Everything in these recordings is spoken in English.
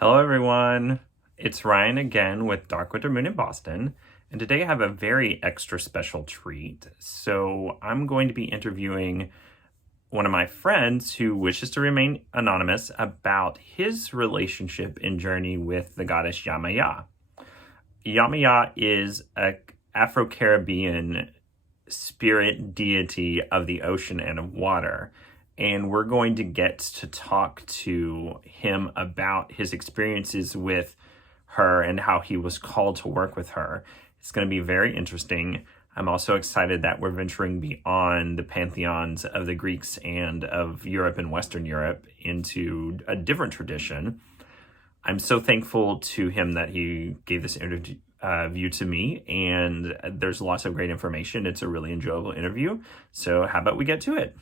Hello, everyone. It's Ryan again with Dark Winter Moon in Boston, and today I have a very extra special treat. So, I'm going to be interviewing one of my friends who wishes to remain anonymous about his relationship and journey with the goddess Yemaya. Yemaya is a Afro-Caribbean spirit deity of the ocean and of water. And we're going to get to talk to him about his experiences with her and how he was called to work with her. It's going to be very interesting. I'm also excited that we're venturing beyond the pantheons of the Greeks and of Europe and Western Europe into a different tradition. I'm so thankful to him that he gave this interview to me, and there's lots of great information. It's a really enjoyable interview. So how about we get to it?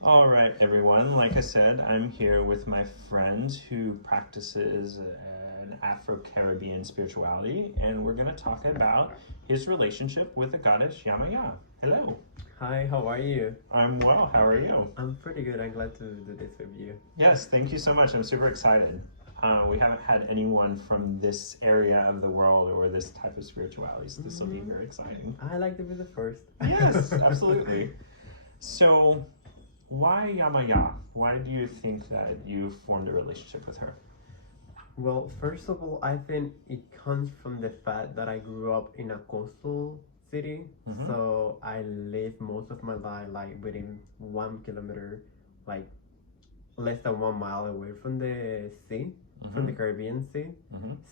All right, everyone. Like I said, I'm here with my friend who practices an Afro-Caribbean spirituality, and we're going to talk about his relationship with the goddess Yemaya. Hello. Hi, how are you? I'm well. How are you? I'm pretty good. I'm glad to do this with you. Yes, thank you so much. I'm super excited. We haven't had anyone from this area of the world or this type of spirituality, so this will be very exciting. I like to be the first. Yes, absolutely. So, why Yemaya? Why do you think that you formed a relationship with her? Well, first of all, I think it comes from the fact that I grew up in a coastal city. So I lived most of my life like within 1 kilometer, like less than 1 mile away from the sea, from the Caribbean Sea.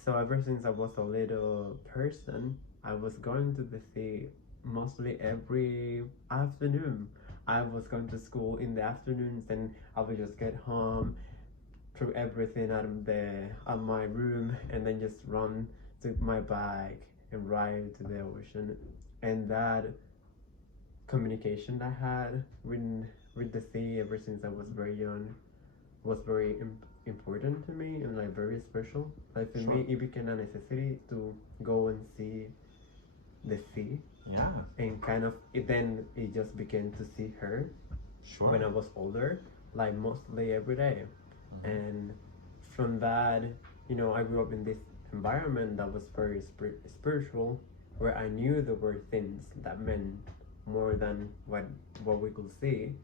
So ever since I was a little person, I was going to the sea mostly every afternoon. I was going to school in the afternoons, and I would just get home, throw everything out of my room, and then just run to my bike and ride to the ocean. And that communication I had with the sea ever since I was very young was very important to me and like very special. Like for me, it became a necessity to go and see the sea. Yeah. And kind of it just began to see her when I was older, like mostly every day. And from that, I grew up in this environment that was very spiritual, where I knew there were things that meant more than what we could see.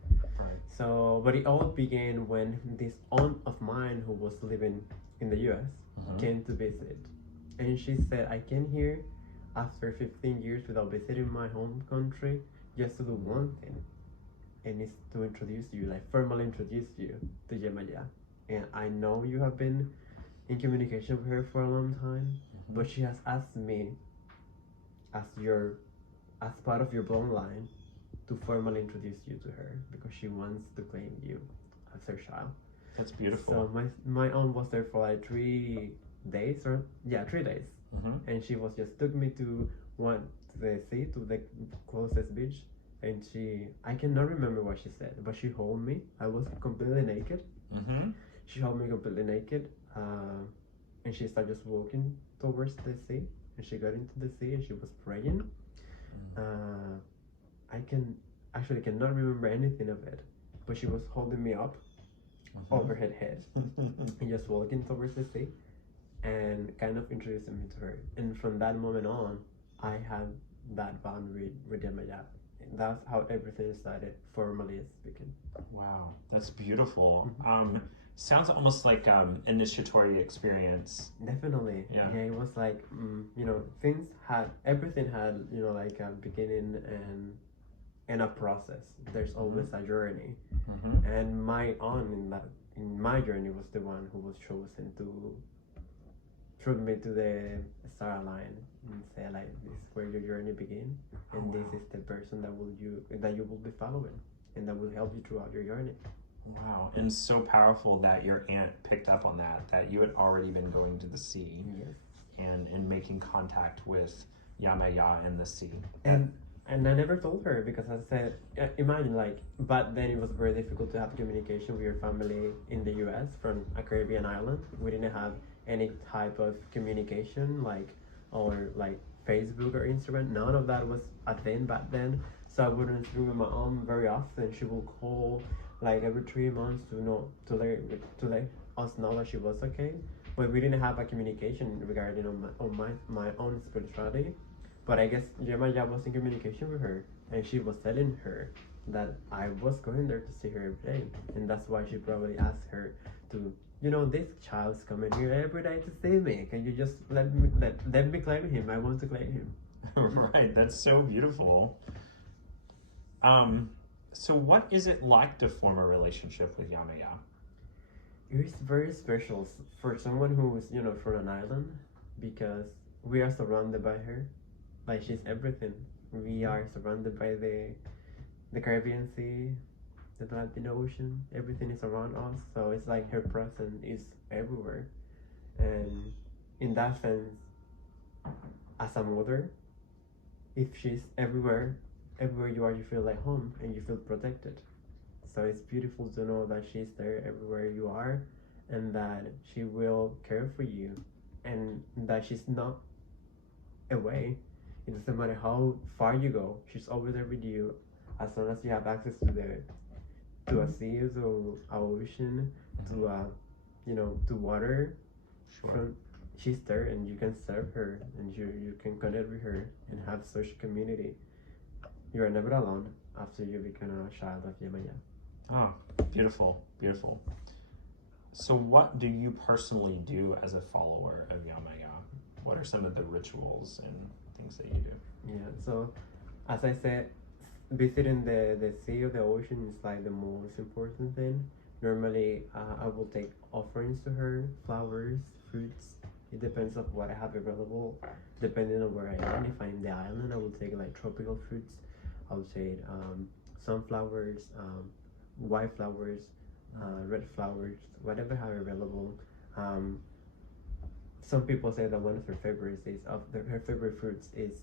Right. So, but it all began when this aunt of mine who was living in the U.S. came to visit, and she said, "I came here after 15 years without visiting my home country, just to do one thing, and it's to introduce you, like formally introduce you to Yemaya. And I know you have been in communication with her for a long time, but she has asked me, as part of your bloodline, to formally introduce you to her because she wants to claim you as her child." That's beautiful. So my aunt was there for like 3 days, 3 days. And she was just took me to the sea, to the closest beach, and I cannot remember what she said, but she held me. I was completely naked. She held me completely naked, and she started just walking towards the sea, and she got into the sea and she was praying. I cannot remember anything of it, but she was holding me up over her head and just walking towards the sea and kind of introducing me to her. And from that moment on, I had that bond with Yemaya. That's how everything started, formally speaking. Wow, that's beautiful. Sounds almost like initiatory experience. Definitely. Yeah. It was like everything had like a beginning and a process. There's always a journey. And my aunt in my journey was the one who was chosen to threw me to the star line and say, like, this is where your journey begins, and this is the person that you will be following, and that will help you throughout your journey. Wow, and so powerful that your aunt picked up on that you had already been going to the sea. Yes. And making contact with Yemaya in the sea. And I never told her because I said, imagine, like, but then it was very difficult to have communication with your family in the U.S. from a Caribbean island. We didn't have any type of communication, or Facebook or Instagram. None of that was a thing back then. So I wouldn't speak with my mom very often. She will call like every 3 months to us know that she was okay, but we didn't have a communication regarding my own spirituality. But I guess Yemaya was in communication with her, and she was telling her that I was going there to see her every day, and that's why she probably asked her to, this child's coming here every day to see me. Can you just let me claim him? I want to claim him. Right, that's so beautiful. So what is it like to form a relationship with Yemaya? It's very special for someone who is, from an island, because we are surrounded by her. Like, she's everything. We are surrounded by the Caribbean Sea, the Atlantic Ocean. Everything is around us, so it's like her presence is everywhere. And in that sense, as a mother, if she's everywhere you are, you feel like home and you feel protected. So it's beautiful to know that she's there everywhere you are, and that she will care for you, and that she's not away. It doesn't matter how far you go, she's always there with you, as long as you have access to a sea, to a ocean, to to water. Sure. She's there, and you can serve her, and you can connect with her and have such a community. You are never alone after you become a child of Yemaya. Oh, beautiful, beautiful. So what do you personally do as a follower of Yemaya? What are some of the rituals and things that you do? Yeah, so as I said, visiting the sea or the ocean is like the most important thing. Normally, I will take offerings to her, flowers, fruits. It depends on what I have available, depending on where I am. If I'm in the island, I will take like tropical fruits. I will take sunflowers, white flowers, red flowers, whatever I have available. Some people say that one of her favorites is her favorite fruits is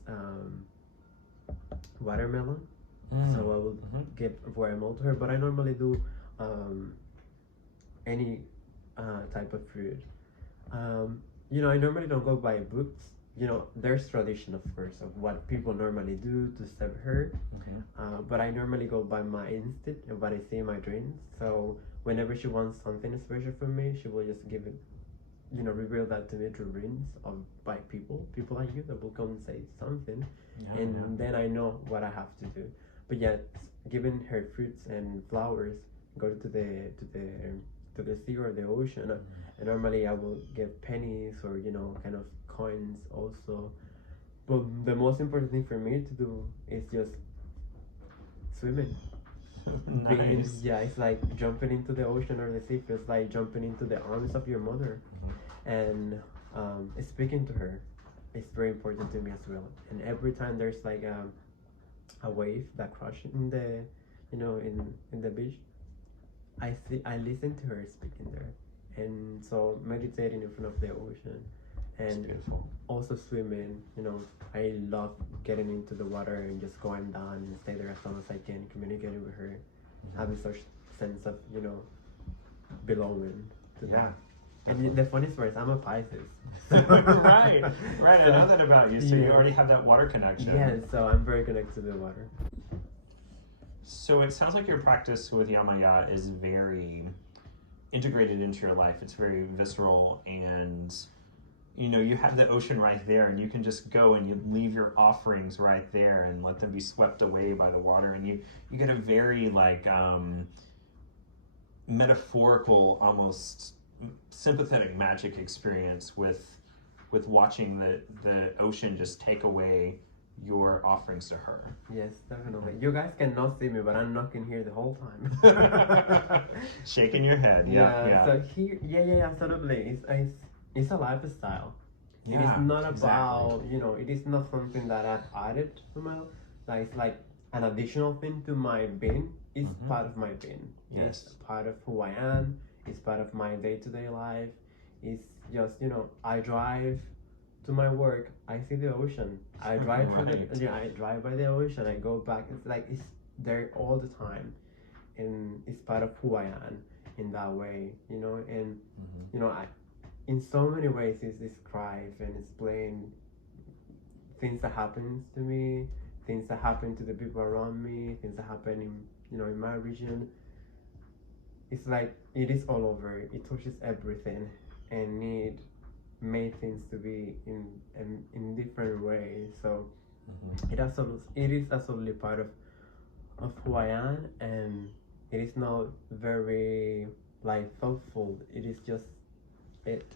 watermelon. So I will give watermelon to her, but I normally do any type of fruit. I normally don't go by books. There's tradition, of course, of what people normally do to serve her. But I normally go by my instinct and what I see in my dreams. So whenever she wants something special from me, she will just give it, reveal that to me through dreams by people like you that will come and say something, then I know what I have to do. But yet, giving her fruits and flowers, go to the sea or the ocean, and normally I will give pennies or kind of coins also. But the most important thing for me to do is just swimming. Nice. It's like jumping into the ocean or the sea. Feels like jumping into the arms of your mother, and speaking to her is very important to me as well. And every time there's like a wave that crashes in the in the beach, I listen to her speaking there, and so meditating in front of the ocean, and also swimming. I love getting into the water and just going down and stay there as long as I can, communicating with her, having such sense of belonging to them. And the funniest part is I'm a Pisces. right. I know that about you. So you already have that water connection. Yeah, so I'm very connected to the water. So it sounds like your practice with Yemaya is very integrated into your life. It's very visceral, and you have the ocean right there, and you can just go and you leave your offerings right there and let them be swept away by the water, and you get a very like metaphorical, almost sympathetic magic experience with watching the ocean just take away your offerings to her. Yes, definitely. You guys cannot see me, but I'm knocking here the whole time. Shaking your head. Yeah. So here, absolutely. It's a lifestyle. Yeah, it is not about, exactly. it is not something that I've added to my, like, it's like an additional thing to my being. It's part of my being. Yes. It's part of who I am. It's part of my day-to-day life. It's just, I drive to my work, I see the ocean. I drive I drive by the ocean. I go back. It's like it's there all the time, and it's part of who I am in that way, And I, in so many ways, it's describe and explain things that happens to me, things that happen to the people around me, things that happen in in my region. it's like it is all over. It touches everything, and it made things to be in different ways. So it is absolutely part of who I am, and it is not very like thoughtful. It is just it.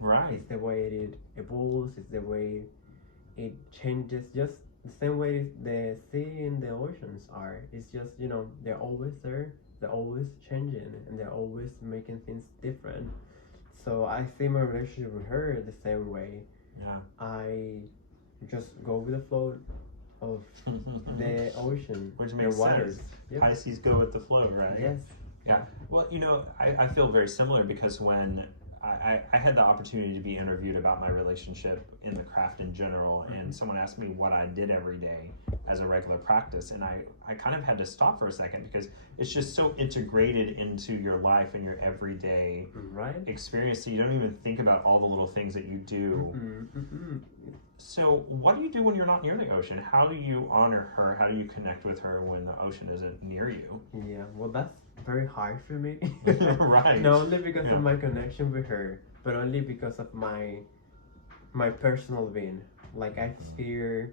Right. It's the way it evolves. It's the way it changes. Just the same way the sea and the oceans are. It's just they're always there. They're always changing, and they're always making things different. So I see my relationship with her the same way. Yeah. I just go with the flow of the ocean, Which the makes waters. sense. Yep. Pisces go with the flow, right? Yes. Yeah. Well, I feel very similar because when I had the opportunity to be interviewed about my relationship in the craft in general, and someone asked me what I did every day as a regular practice, and I kind of had to stop for a second because it's just so integrated into your life and your everyday experience, so you don't even think about all the little things that you do. So what do you do when you're not near the ocean? How do you honor her? How do you connect with her when the ocean isn't near you? Yeah, well, that's very hard for me. Right. Not only because of my connection with her, but only because of my personal being. Like I feel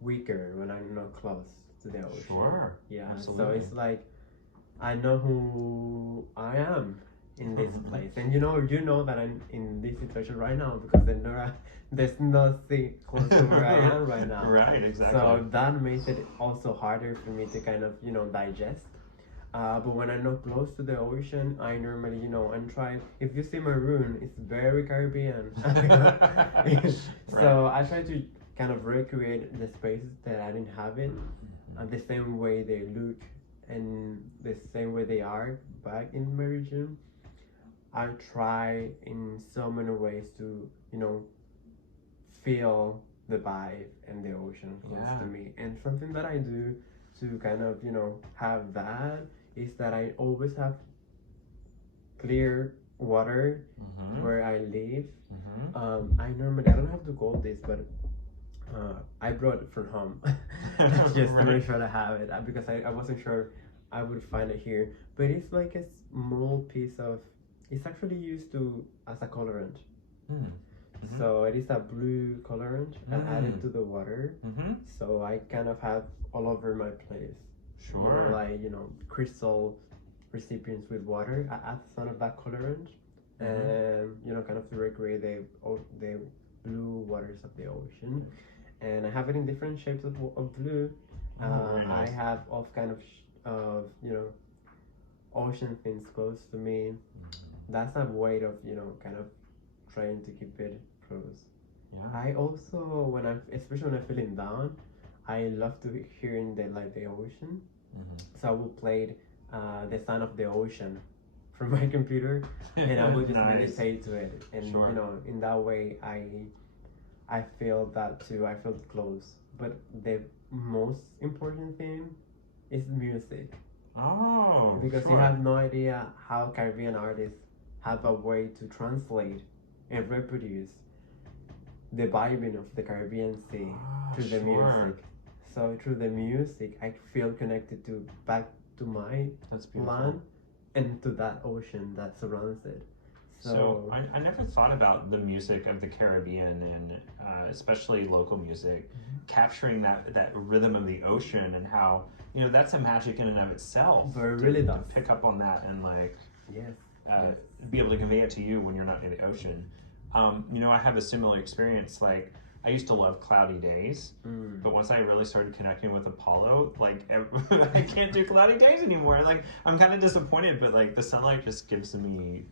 weaker when I'm not close to the ocean. Sure. Yeah. Absolutely. So it's like I know who I am in this place, and you know that I'm in this situation right now because there's nothing close to where I am right now. Right. Exactly. So that makes it also harder for me to kind of digest. But when I'm not close to the ocean, I normally, and try. If you see my room, it's very Caribbean. So I try to kind of recreate the spaces that I didn't have it, the same way they look and the same way they are back in my region. I try in so many ways to, feel the vibe and the ocean close to me. And something that I do to kind of, have that is that I always have clear water where I live. I don't have to call this, but I brought it from home just to make sure I have it because I wasn't sure I would find it here. But it's like a small piece of, it's actually used as a colorant. So it is a blue colorant added to the water. So I kind of have all over my place. Sure. Like, crystal recipients with water. I add some of that colorant and, kind of to recreate the blue waters of the ocean. And I have it in different shapes of blue. Very nice. I have all kind of ocean things close to me. That's a way of, kind of trying to keep it close. Yeah. I also, especially when I'm feeling down, I love to hearing the ocean. So I will play the sound of the ocean from my computer, and I will just meditate to it. And in that way, I feel that too. I feel close. But the most important thing is music. Oh, because you have no idea how Caribbean artists have a way to translate and reproduce the vibing of the Caribbean Sea through the music. So through the music, I feel connected back to my land and to that ocean that surrounds it. So I never thought about the music of the Caribbean and especially local music capturing that rhythm of the ocean and how that's a magic in and of itself. But it really does. To pick up on that and be able to convey it to you when you're not near the ocean. I have a similar experience. Like I used to love cloudy days, but once I really started connecting with Apollo, I can't do cloudy days anymore. Like I'm kind of disappointed, but like the sunlight just gives me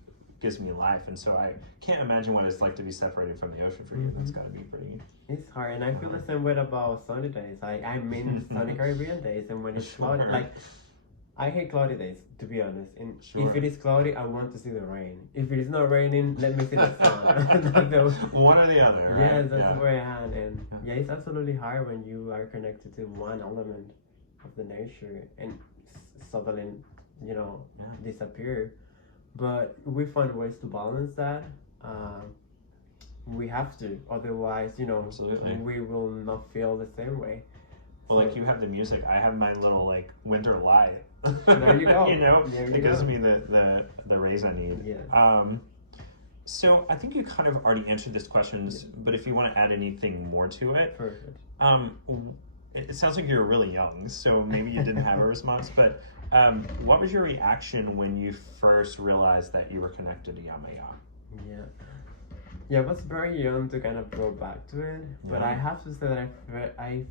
life, and so I can't imagine what it's like to be separated from the ocean for you. That's got to be pretty. It's hard, and I feel the same way about sunny days. I mean sunny Caribbean days, and when it's cloudy, like I hate cloudy days, to be honest. And if it is cloudy, I want to see the rain. If it is not raining, let me see the sun. One or the other. Right? Yes, that's where I am. And it's absolutely hard when you are connected to one element of the nature and suddenly, disappear. But we find ways to balance that. We have to, otherwise, Absolutely. we will not feel the same way. Well, like you have the music, I have my little winter light. There you go. You know, There you it gives go. me the raise I need. Yes. So I think you kind of already answered this questions, but if you want to add anything more to it, Perfect. it sounds like you were really young, so maybe you didn't have a response. But what was your reaction when you first realized that you were connected to Yemaya? Yeah. Yeah, I was very young to kind of go back to it, but Yeah. I have to say that I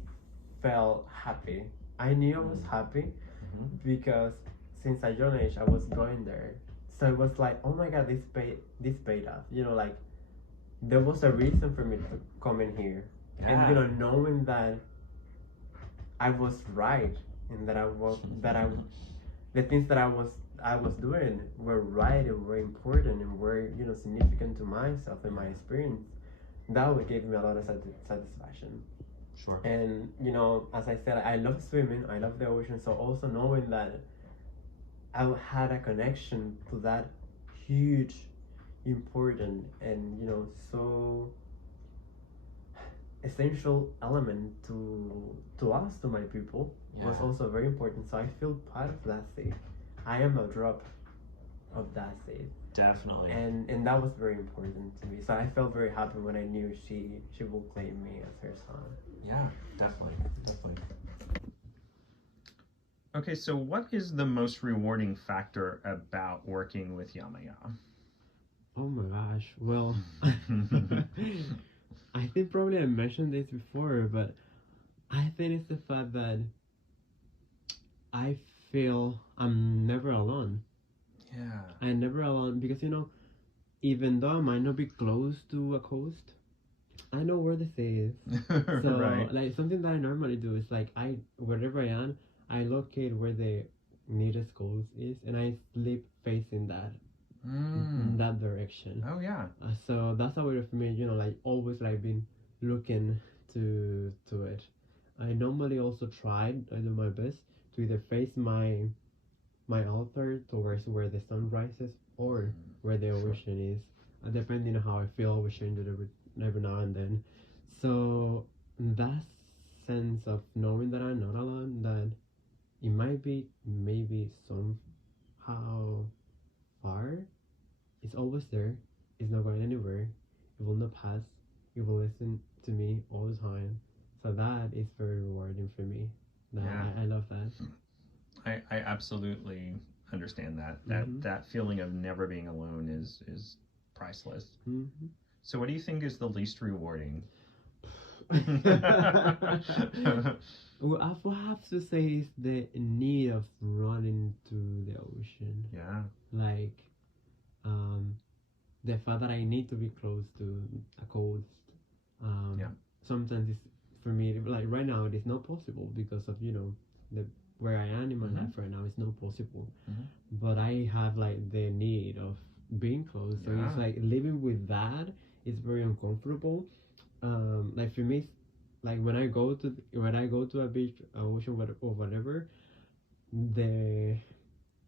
felt happy. I knew I was happy because since a young age I was going there. So it was like, oh my god, this paid off. You know, like there was a reason for me to come in here. And you know, knowing that I was right and that I was the things that I was doing were right and were important and were, you know, significant to myself and my experience. That would give me a lot of satisfaction. Sure. And you know, as I said, I love swimming. I love the ocean. So also knowing that I had a connection to that huge, important, and you know, so essential element to us, to my people, was also very important. So I feel part of that sea. I am a drop of that sea. Definitely. And that was very important to me. So I felt very happy when I knew she will claim me as her son. Yeah, definitely. Okay, so what is the most rewarding factor about working with Yemaya? Oh my gosh. Well, I think probably I mentioned this before, but I think it's the fact that I feel I'm never alone. Yeah. I'm never alone because, you know, even though I might not be close to a coast, I know where the sea is. So, Right. like, something that I normally do is like wherever I am, I locate where the nearest coast is, and I sleep facing that in that direction. Oh yeah. So that's a way for me, you know, like always like been looking to it. I normally also try, I do my best to either face my altar towards where the sun rises or where the ocean is. Depending on how I feel, I will change it every now and then. So that sense of knowing that I'm not alone, that it might be maybe somehow far, it's always there. It's not going anywhere. It will not pass. It will listen to me all the time. So that is very rewarding for me. I love that. I absolutely understand that. Mhm. That feeling of never being alone is priceless. Mhm. So what do you think is the least rewarding? Well, I would have to say is the need of running to the ocean. Yeah. Like, the fact that I need to be close to a coast. Yeah. Sometimes it's for me like right now it is not possible because of, you know, the where I am in my life right now. It's not possible. But I have like the need of being close. So it's like living with that is very uncomfortable. Like for me, like when I go to a beach, a ocean, or whatever, the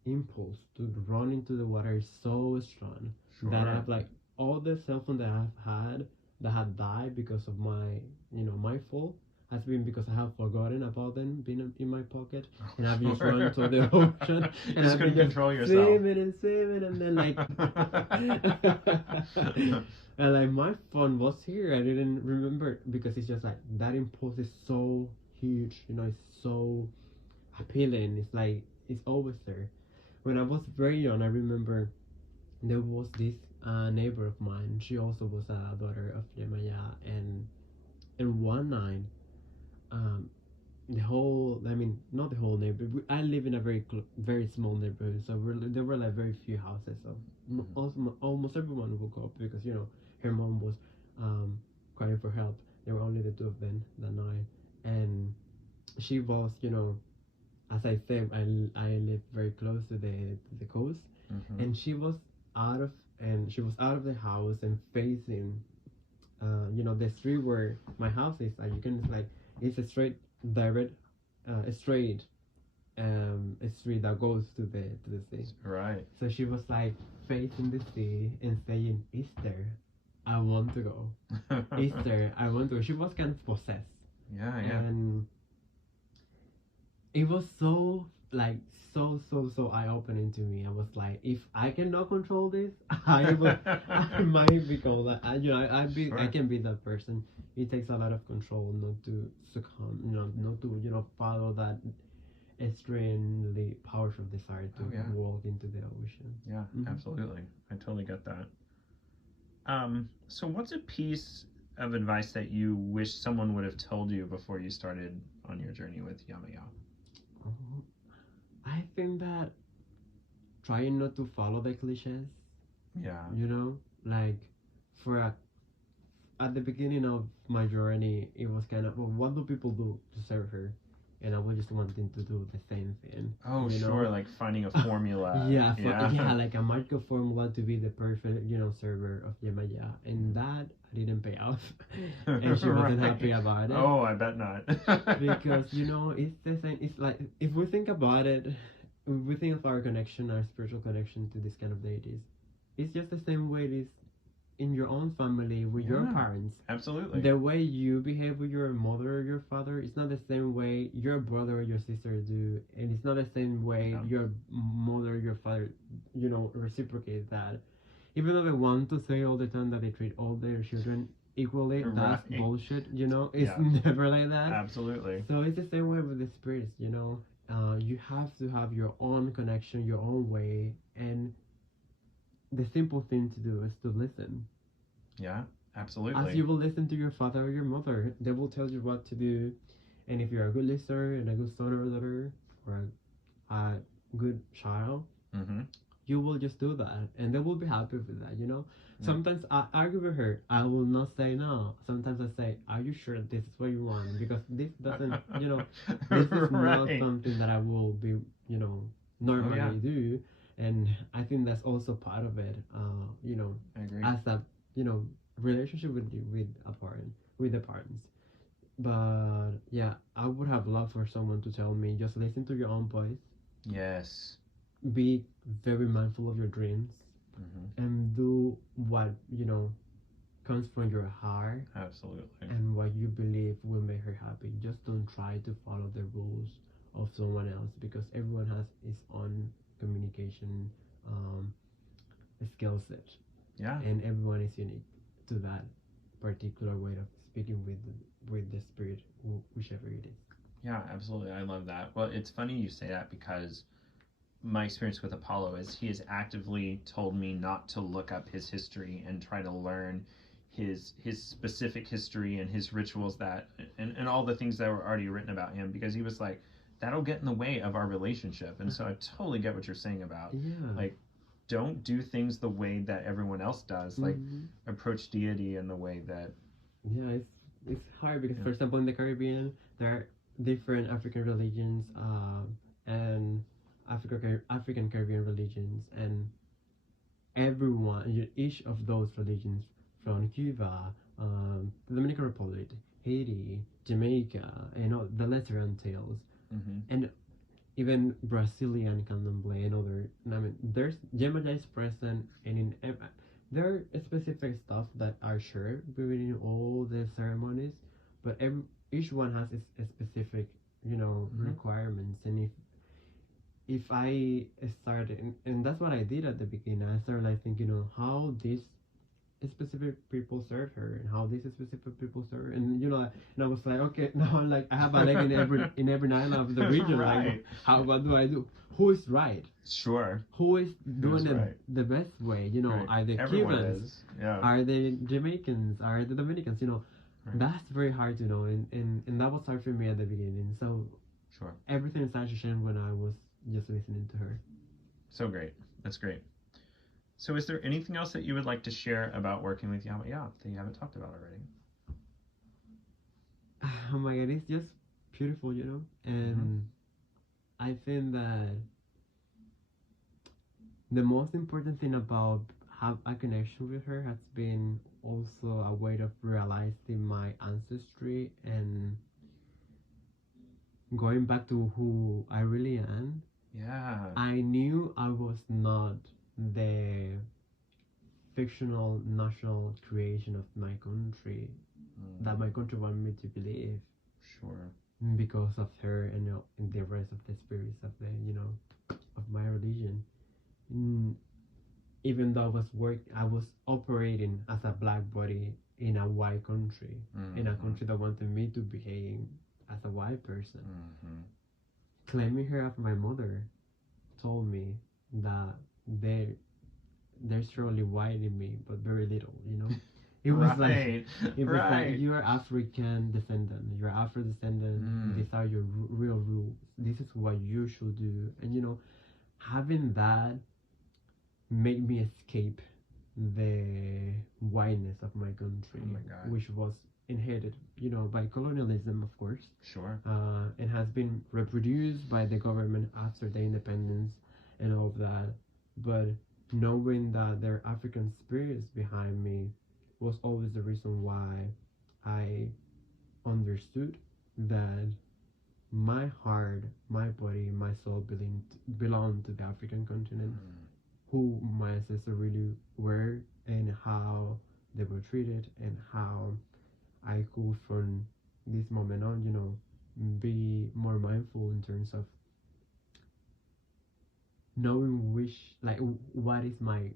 impulse to run into the water is so strong that I've like all the cell phone that I've had that had died because of my, you know, my fault has been because I have forgotten about them being in my pocket, and I've just run to the ocean and Just I've couldn't been control yourself. swimming and then like and like my phone was here. I didn't remember because it's just like that impulse is so huge, you know, it's so appealing. It's like it's always there. When I was very young, I remember there was this neighbor of mine. She also was a daughter of Yemaya, and one night, um, the whole, I mean, not the whole neighborhood. I live in a very small neighborhood, so there were like very few houses. So almost everyone woke up because, you know, her mom was crying for help. There were only the two of them that night, and she was, you know, as I said, I live very close to the coast, and she was out of the house and facing, you know, the street where my house is. Like you can, it's like it's a direct, a straight, a street that goes to the sea. Right. So she was like facing the sea and saying, "Easter, I want to go. Easter, I want to go." She was kind of possessed. Yeah. And it was so like so eye-opening to me. I was like, if I cannot control this, I will. I might become like I Sure. can be that person. It takes a lot of control not to succumb, not to follow that extremely powerful desire to Oh yeah. walk into the ocean. Yeah, Hmm. absolutely. I totally get that. So what's a piece of advice that you wish someone would have told you before you started on your journey with Yamaya? I think that trying not to follow the cliches, Yeah. like for at the beginning of my journey, it was kind of, well, what do people do to serve her? And I was just wanting to do the same thing, Oh, you sure, know? like finding a formula. Yeah, Yeah. yeah, like a market formula to be the perfect, server of Yemaya. And that didn't pay off. And she wasn't happy Right. about it. Oh, I bet not. Because, it's the same. It's like, if we think about it, if we think of our connection, our spiritual connection to this kind of deities, it's just the same way it is in your own family with your Yeah, parents. absolutely. The way you behave with your mother or your father, it's not the same way your brother or your sister do, and it's not the same way Yeah. your mother or your father, reciprocate that. Even though they want to say all the time that they treat all their children equally, that's Right. bullshit. It's Yeah, never like that. absolutely. So it's the same way with the spirits. You have to have your own connection, your own way, and the simple thing to do is to listen. Yeah, As absolutely. you will listen to your father or your mother, they will tell you what to do. And if you're a good listener and a good son or daughter or a good child, Mm-hmm. you will just do that, and they will be happy with that. Yeah. Sometimes I argue with her. I will not say no. Sometimes I say, "Are you sure this is what you want?" Because this doesn't, this is not Right. something that I will be, Oh yeah, normally do. And I think that's also part of it. I agree. As a, you know, relationship with the parents. But yeah, I would have loved for someone to tell me, just listen to your own voice, Yes. be very mindful of your dreams, Mm-hmm. and do what comes from your heart Absolutely. and what you believe will make her happy. Just don't try to follow the rules of someone else, because everyone has his own communication um, skill set, Yeah. and everyone is unique to that particular way of speaking with the spirit, whichever it is. Yeah, absolutely. I love that. Well, it's funny you say that because my experience with Apollo is he has actively told me not to look up his history and try to learn his specific history and his rituals that and all the things that were already written about him because he was like that'll get in the way of our relationship. And so I totally get what you're saying about Yeah. like don't do things the way that everyone else does. Like Mm-hmm. approach deity in the way that Yeah, it's hard because, yeah. for example, in the Caribbean, there are different African religions, and African Caribbean religions, and each of those religions, from Cuba, the Dominican Republic, Haiti, Jamaica, and all the Lesser Antilles, Mm-hmm. and even Brazilian candomblé and other. I mean, there's Yemaya is present, and there are specific stuff that are shared within all the ceremonies, but each one has a specific, Mm-hmm. requirements. And if I started, and that's what I did at the beginning. I started like thinking, how these specific people serve her and how these specific people serve her. And and I was like, okay, now I'm like, I have a leg in every island of the region. Like, Right. how what do I do? Who is right? Sure. Who is Who's doing it right? the best way? Right. Are the Everyone Cubans? is. Yeah. Are the Jamaicans? Are the Dominicans? Right. That's very hard to know, and that was hard for me at the beginning. So Sure. everything started to change when I was just listening to her. So great. That's great. So is there anything else that you would like to share about working with Yamaya that you haven't talked about already? Oh my god, it's just beautiful, Mm-hmm. and I think that the most important thing about have a connection with her has been also a way of realizing my ancestry and going back to who I really am. Yeah. I knew I was not the fictional national creation of my country that Mm, my country wanted me to believe. sure. because of her and the rest of the spirits of the of my religion. Mm, Even though I was operating as a black body in a white country, in a country that wanted me to behave as a white person. Claiming her as my mother told me that there there's surely white in me, but very little, It was Right, it was like right. you're African descendant, you're Afro descendant. These are your real rules. This is what you should do, and having that made me escape the whiteness of my country, Oh my God. which was inherited, by colonialism, of course, Sure. and has been reproduced by the government after the independence and all of that. But knowing that there are African spirits behind me was always the reason why I understood that my heart, my body, my soul belonged to the African continent, who my ancestors really were, and how they were treated, and how I could from this moment on, be more mindful in terms of knowing what is my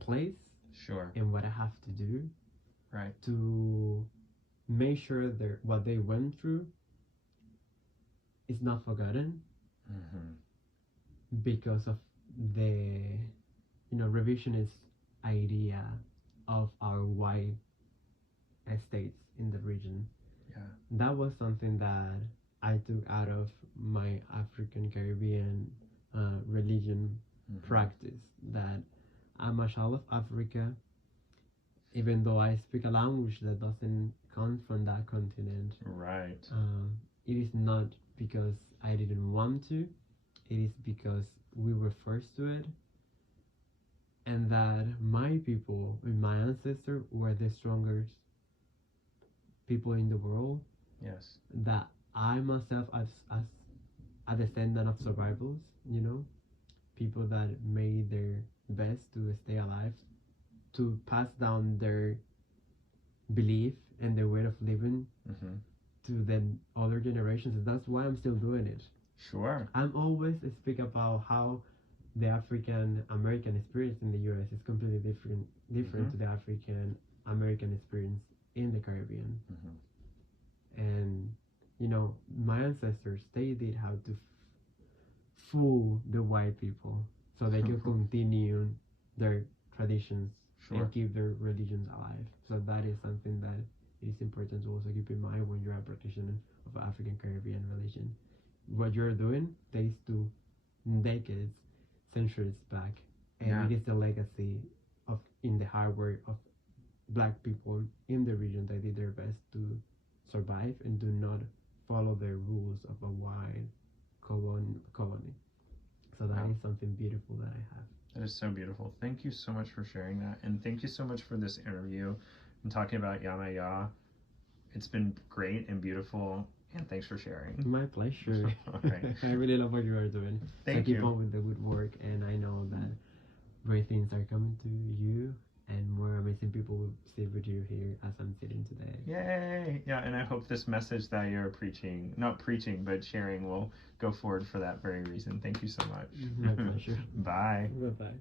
place Sure. and what I have to do Right. to make sure that what they went through is not forgotten because of the revisionist idea of our white estates in the region. Yeah. That was something that I took out of my African Caribbean religion practice. That I'm a child of Africa, even though I speak a language that doesn't come from that continent. Right. It is not because I didn't want to. It is because we were forced to it, and that my people and my ancestors were the strongest people in the world. Yes. That I myself, as a descendant of survivors, people that made their best to stay alive, to pass down their belief and their way of living to the other generations. And that's why I'm still doing it. Sure. I'm always speak about how the African American experience in the U.S. is completely different to the African American experience in the Caribbean. And my ancestors, they did how to fool the white people so they could continue their traditions and keep their religions alive. So that is something that it is important to also keep in mind when you're a practitioner of African Caribbean religion. What you're doing dates to decades, centuries back, and it is the legacy of in the hard work of black people in the region that did their best to survive and do not follow the rules of a white colony. So that is something beautiful that I have. That is so beautiful. Thank you so much for sharing that. And thank you so much for this interview and talking about Yemaya. It's been great and beautiful. And thanks for sharing. My pleasure. Right. I really love what you are doing. Thank so keep you. on with the good work. And I know that great things are coming to you. And more amazing people will sit with you here as I'm sitting today. Yay! Yeah, and I hope this message that you're preaching, not preaching, but sharing will go forward for that very reason. Thank you so much. My pleasure. Bye. Bye-bye.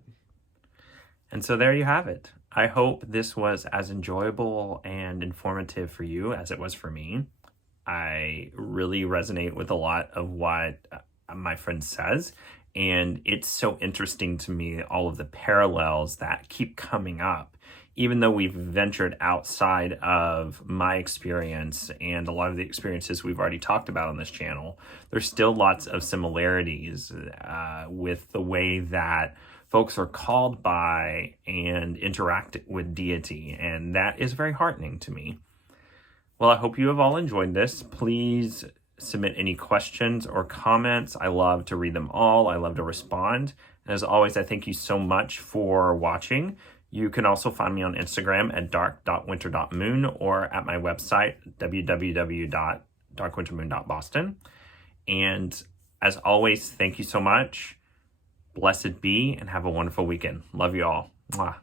And so there you have it. I hope this was as enjoyable and informative for you as it was for me. I really resonate with a lot of what my friend says. And it's so interesting to me, all of the parallels that keep coming up, even though we've ventured outside of my experience and a lot of the experiences we've already talked about on this channel. There's still lots of similarities with the way that folks are called by and interact with deity. And that is very heartening to me. Well, I hope you have all enjoyed this. Please submit any questions or comments. I love to read them all. I love to respond. And as always, I thank you so much for watching. You can also find me on Instagram at dark.winter.moon or at my website, www.darkwintermoon.boston. And as always, thank you so much. Blessed be and have a wonderful weekend. Love you all. Mwah.